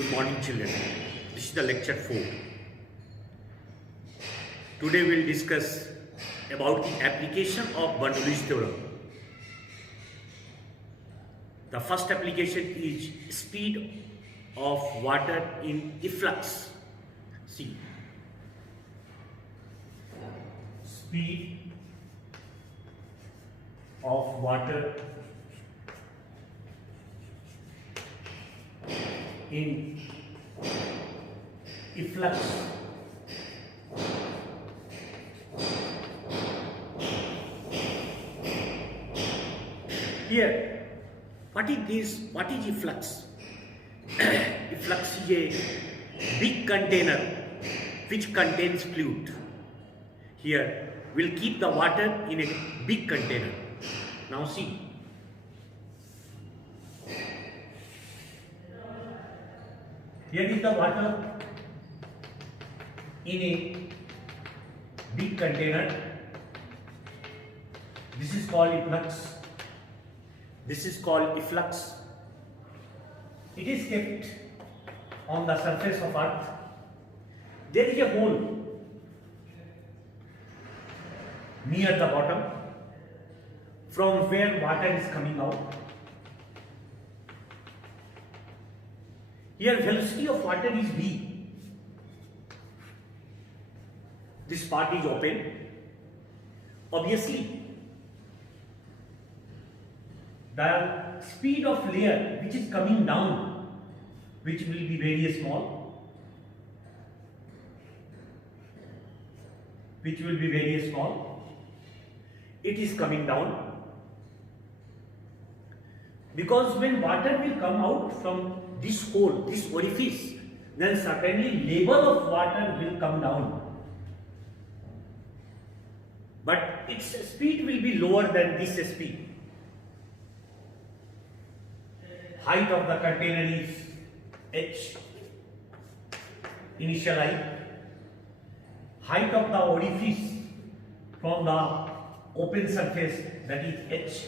Good morning, children. This is the lecture 4. Today we will discuss about the application of Bernoulli's theorem. The first application is speed of water in efflux. See, speed of water in efflux. Here, what is this? What is efflux? Efflux is a big container which contains fluid. Here, we'll keep the water in a big container. Now see. Here is the water in a big container. This is called efflux. This is called efflux. It is kept on the surface of earth. There is a hole near the bottom from where water is coming out. Here velocity of water is v. This part is open. Obviously, the speed of layer which is coming down, which will be very small, it is coming down. Because when water will come out from this hole, this orifice, then certainly level of water will come down. But its speed will be lower than this speed. Height of the container is h, initial height. Height of the orifice from the open surface, that is h.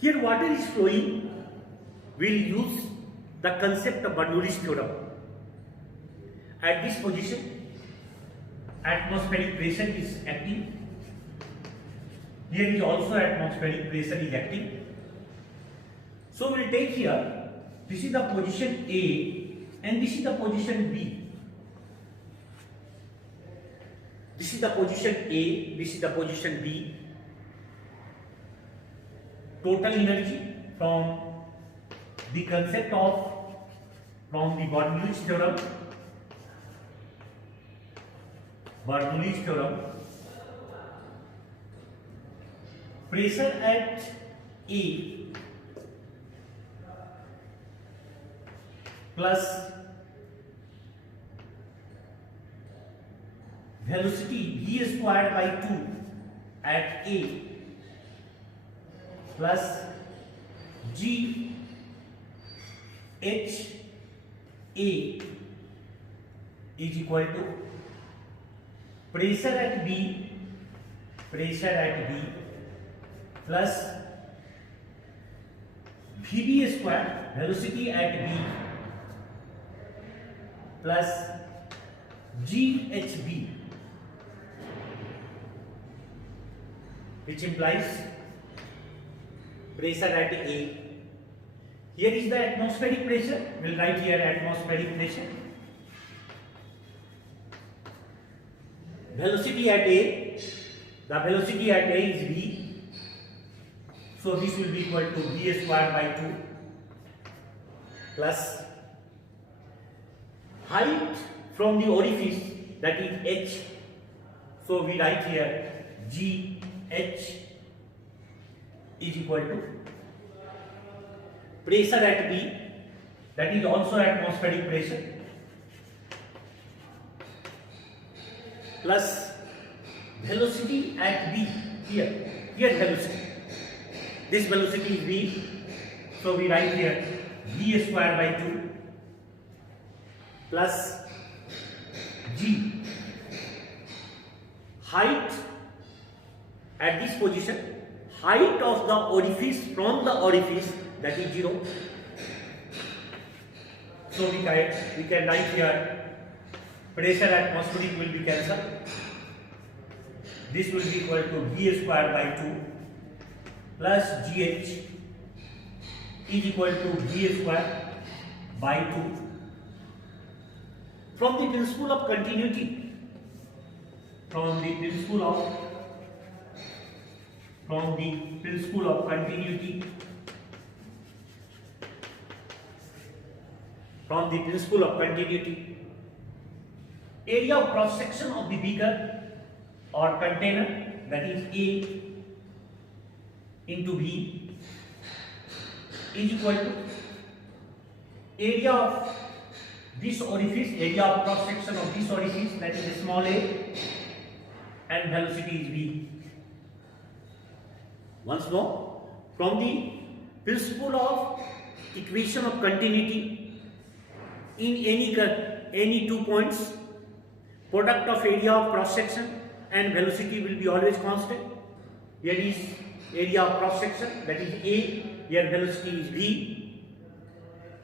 Here water is flowing. We will use the concept of Bernoulli's theorem. At this position, atmospheric pressure is acting. Here is also atmospheric pressure is acting. So we will take here, this is the position A and this is the position B. This is the position A, this is the position B. Total energy from the concept of, from the Bernoulli's theorem. Pressure at A plus velocity v squared by 2 at A plus g h A is equal to pressure at B plus Vb square, velocity at B, plus GHB, which implies pressure at A. Here is the atmospheric pressure. We'll write here atmospheric pressure. Velocity at A, the velocity at A is V. So this will be equal to V squared by 2 plus height from the orifice, that is H. So we write here GH is equal to pressure at B, that is also atmospheric pressure, plus velocity at B, here velocity. This velocity is v, so we write here v squared by 2 plus g. Height at this position, height of the orifice from the orifice, that is 0. So we can write here pressure atmospheric will be cancelled. This will be equal to V square by 2 plus GH is equal to V square by 2. From the principle of continuity, from the principle of continuity, area of cross section of the beaker or container, that is A into B, is equal to area of this orifice, area of cross section of this orifice, that is small a, and velocity is V. Once more, from the principle of equation of continuity, in any 2 points, product of area of cross section and velocity will be always constant. Here is area of cross section, that is A, here velocity is V.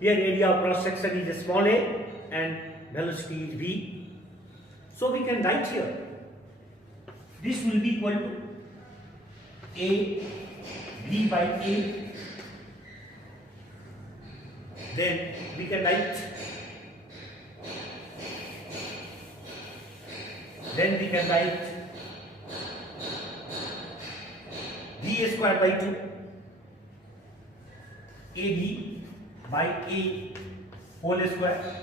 Here area of cross section is small a and velocity is V. So we can write here, this will be equal to A, V by A. Then we can write, V square by 2 AB by A whole square.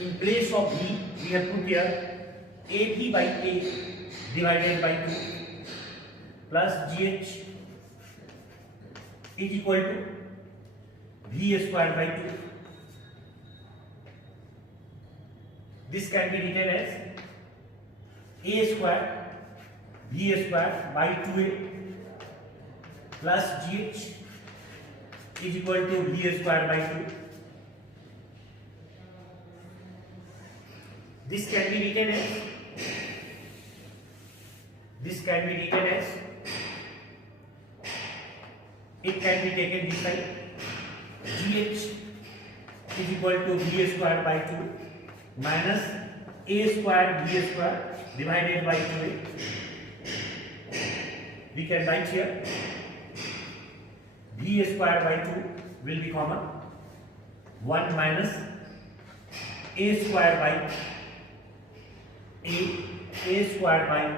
In place of V, we have put here AB by A divided by 2 plus GH is equal to V square by 2. This can be written as A square V square by 2A plus GH is equal to V square by 2. This can be written as it can be taken this side, GH is equal to V square by 2 minus A square V square divided by 2A. We can write here V square by 2 will be common, 1 minus A square by A square by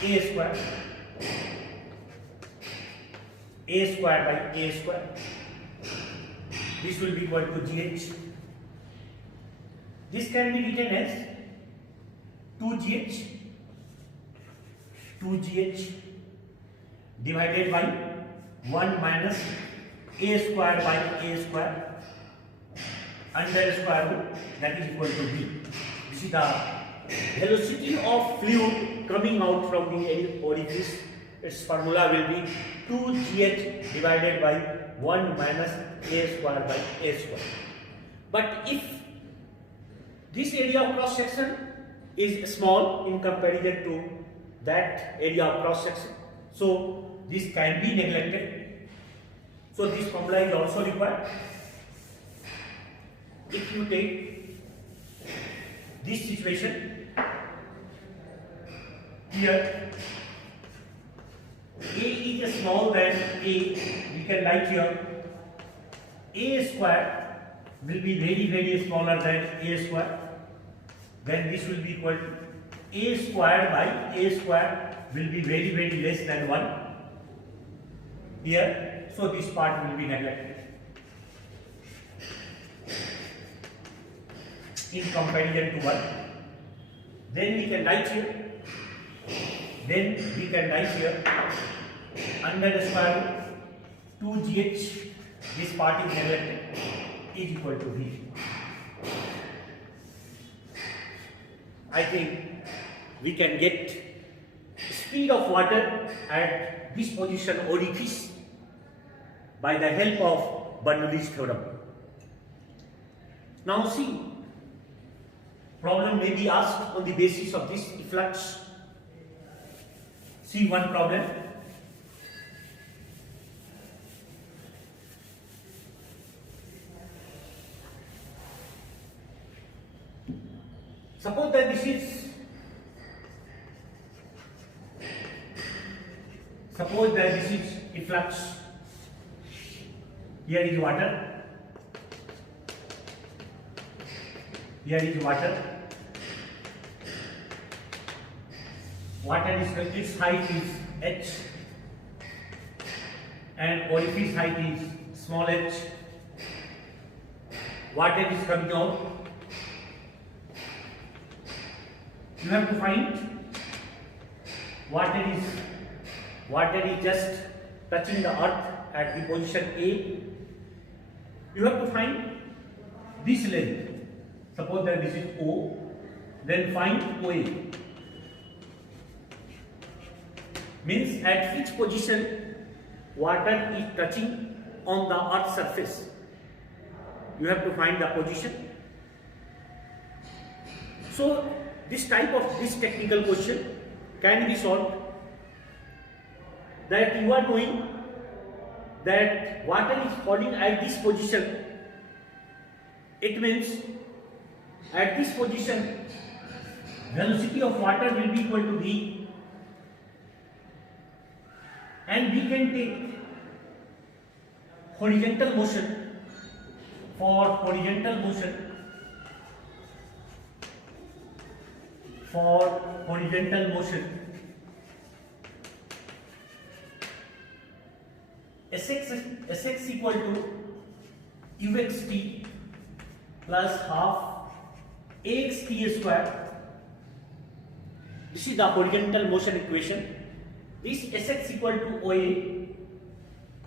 A square, A square by A square. This will be equal to GH. This can be written as 2GH divided by 1 minus A square by A square under square root, that is equal to V. This is the velocity of fluid coming out from the orifice. Its formula will be 2GH divided by 1 minus A square by A square. But if this area of cross section is small in comparison to that area of cross section, so this can be neglected. So this formula is also required. If you take this situation, here A is small than A, we can write here A square will be very smaller than A square. Then this will be equal to A square by A square will be very less than 1 here. So this part will be neglected in comparison to 1. Then we can write here, under the square root 2GH, this part is neglected, is equal to V. I think we can get speed of water at this position orifice by the help of Bernoulli's theorem. Now see, problem may be asked on the basis of this efflux. See one problem. Suppose that this is a flux. Here is water. Here is water. Water is, its height is h, and orifice height is small h. Water is coming out. You have to find water is just touching the earth at the position A. You have to find this length. Suppose that this is O, then find OA. Means at which position water is touching on the earth's surface. You have to find the position. So this technical question can be solved that you are knowing that water is falling at this position. It means at this position velocity of water will be equal to v, and we can take horizontal motion. For horizontal motion, Sx equal to uxt plus half axt square. This is the horizontal motion equation. This Sx equal to OA,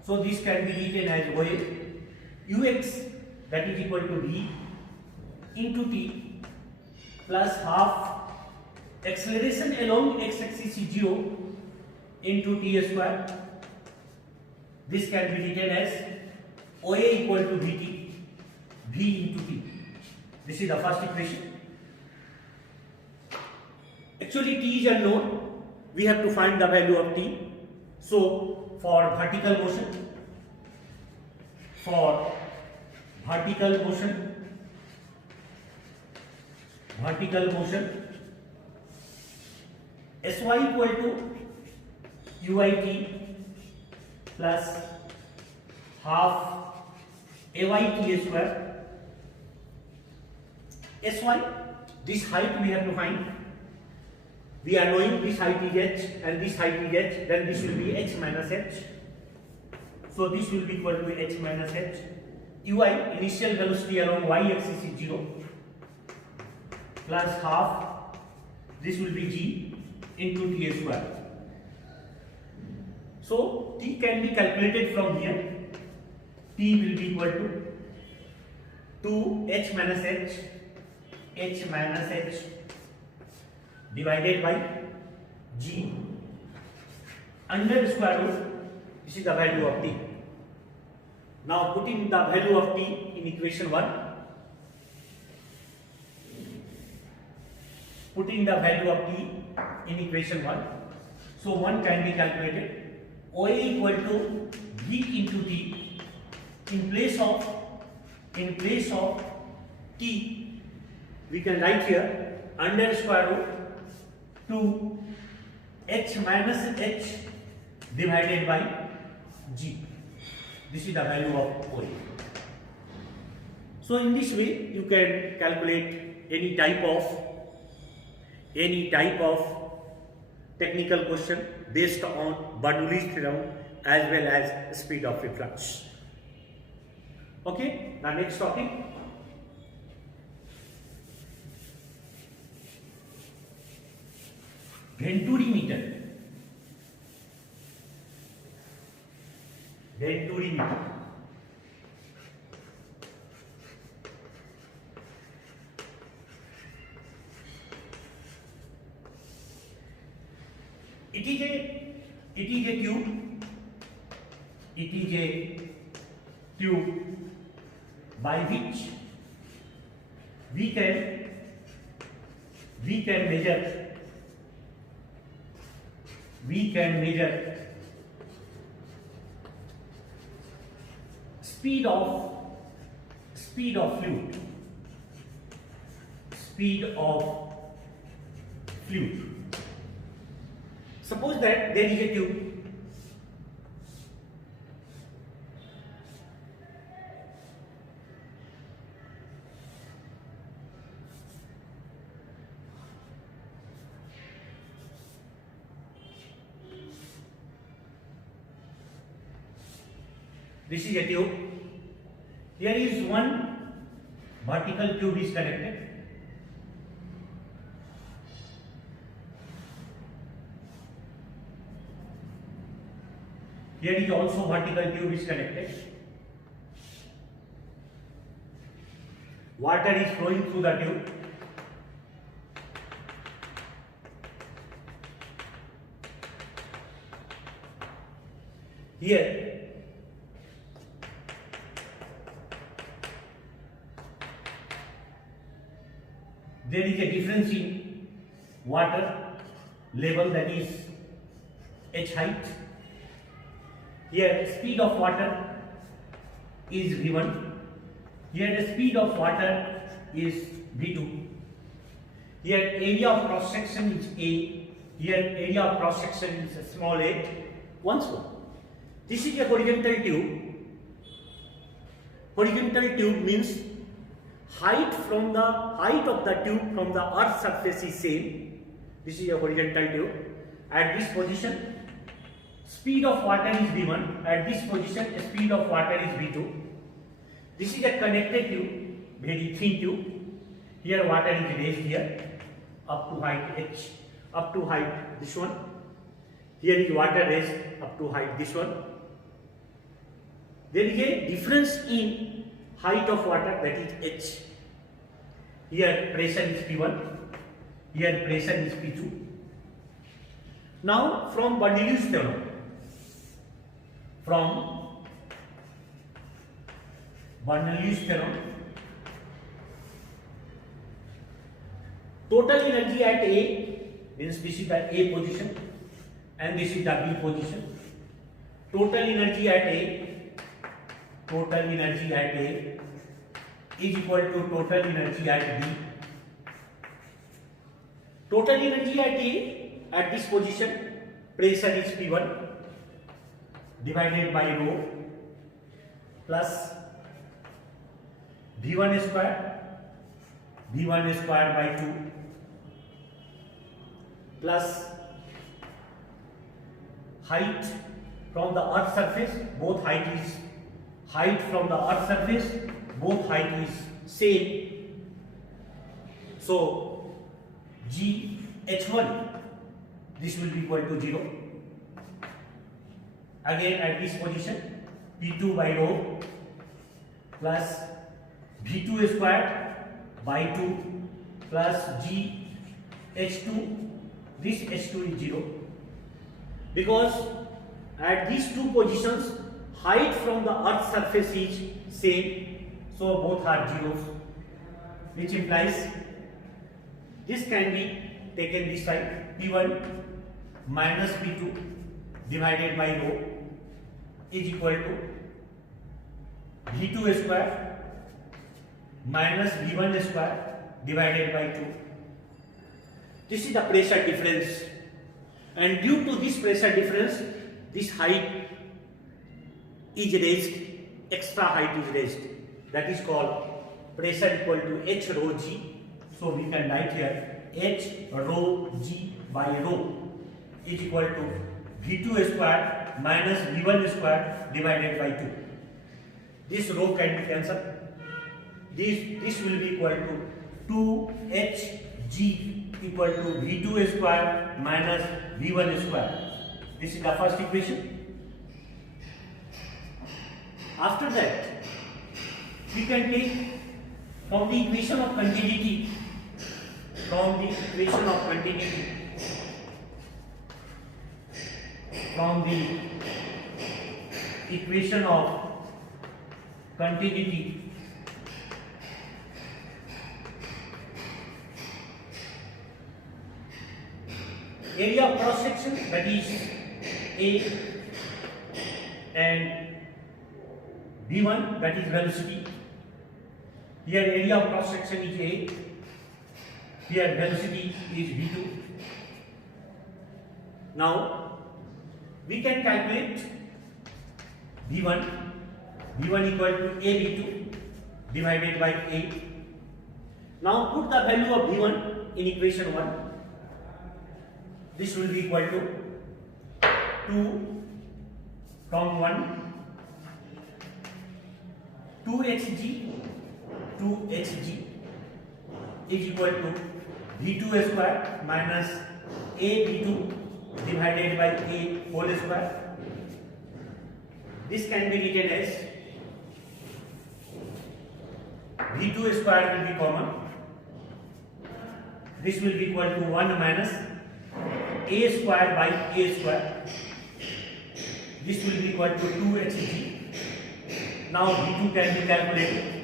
so this can be written as OA. Ux, that is equal to v into t plus half acceleration along x-axis is 0 into t square. This can be written as OA equal to vt, v into t. This is the first equation. Actually t is unknown, we have to find the value of t. So for vertical motion, sy equal to uit plus half ayt square. Sy, this height we have to find. We are knowing this height is h and this height is h, then this will be h minus h. So this will be equal to h minus h. Ui, initial velocity along y-axis is 0 plus half, this will be g into t square. So t can be calculated from here. T will be equal to 2h minus h divided by g under square root. This is the value of t. Now putting the value of t in equation 1, so 1 can be calculated. OA equal to v into t. In place of t, we can write here under square root 2h minus h divided by g. This is the value of OA. So in this way you can calculate any type of technical question based on Bernoulli's theorem as well as speed of reflux. Okay, the next topic. Venturimeter. It is a tube by which we can measure speed of fluid, fluid. Suppose that there is a tube. This is a tube. Here is one vertical tube is connected. Here is also vertical tube is connected. Water is flowing through the tube. Here there is a difference in water level, that is h height. Here speed of water is V1. Here the speed of water is V2. Here area of cross section is A. Here area of cross section is small a. Once more, this is a horizontal tube. Horizontal tube means height of the tube from the earth surface is same. This is a horizontal tube. At this position, speed of water is V1. At this position, speed of water is V2. This is a connected tube, very thin tube. Here water is raised here up to height h, up to height this one. Here is water raised up to height this one. There is a difference in height of water, that is h. Here pressure is P1. Here pressure is P2. Now from Bernoulli's theorem, total energy at A means this is the A position and this is the B position. Total energy at A is equal to total energy at B. Total energy at A at this position, pressure is P1 divided by rho plus V1 square by 2 plus height from the earth surface, both height is same. So G H1, this will be equal to 0. Again at this position, P2 by rho plus V2 square by 2 plus G H2, this H2 is 0. Because at these two positions, height from the earth surface is same, so both are zeros, which implies this can be taken this side, P1 minus P2 divided by rho is equal to V2 square minus V1 square divided by 2. This is the pressure difference, and due to this pressure difference, this height is raised, extra height is raised, that is called pressure equal to H rho G. So we can write here H rho G by rho is equal to V2 square minus V1 square divided by 2. This rho can be cancelled. This will be equal to 2HG equal to V2 square minus V1 square. This is the first equation. After that, we can take from the equation of continuity, from the equation of continuity, area of cross section, that is A, and V1, that is velocity. Here area of cross section is A, here velocity is V2. Now we can calculate V1. V1 equal to AB2 divided by A. Now put the value of V1 in equation 1. This will be equal to 2 from 1 2xg is equal to V2 square minus AB2 divided by A whole square. This can be written as V2 square will be common. This will be equal to 1 minus A square by A square. This will be equal to 2xg. Now V2 can be calculated.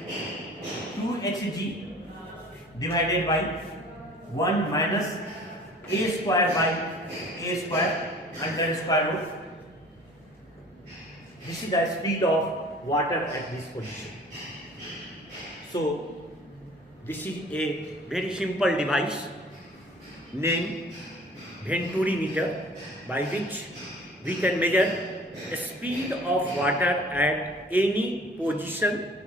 2xg divided by 1 minus A square by A square under square root. This is the speed of water at this position. So this is a very simple device named Venturi-meter, by which we can measure the speed of water at any position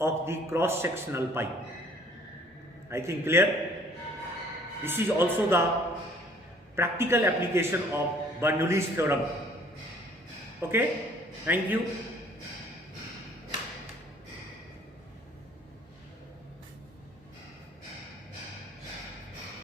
of the cross-sectional pipe. I think clear? This is also the practical application of Bernoulli's theorem. Okay, thank you.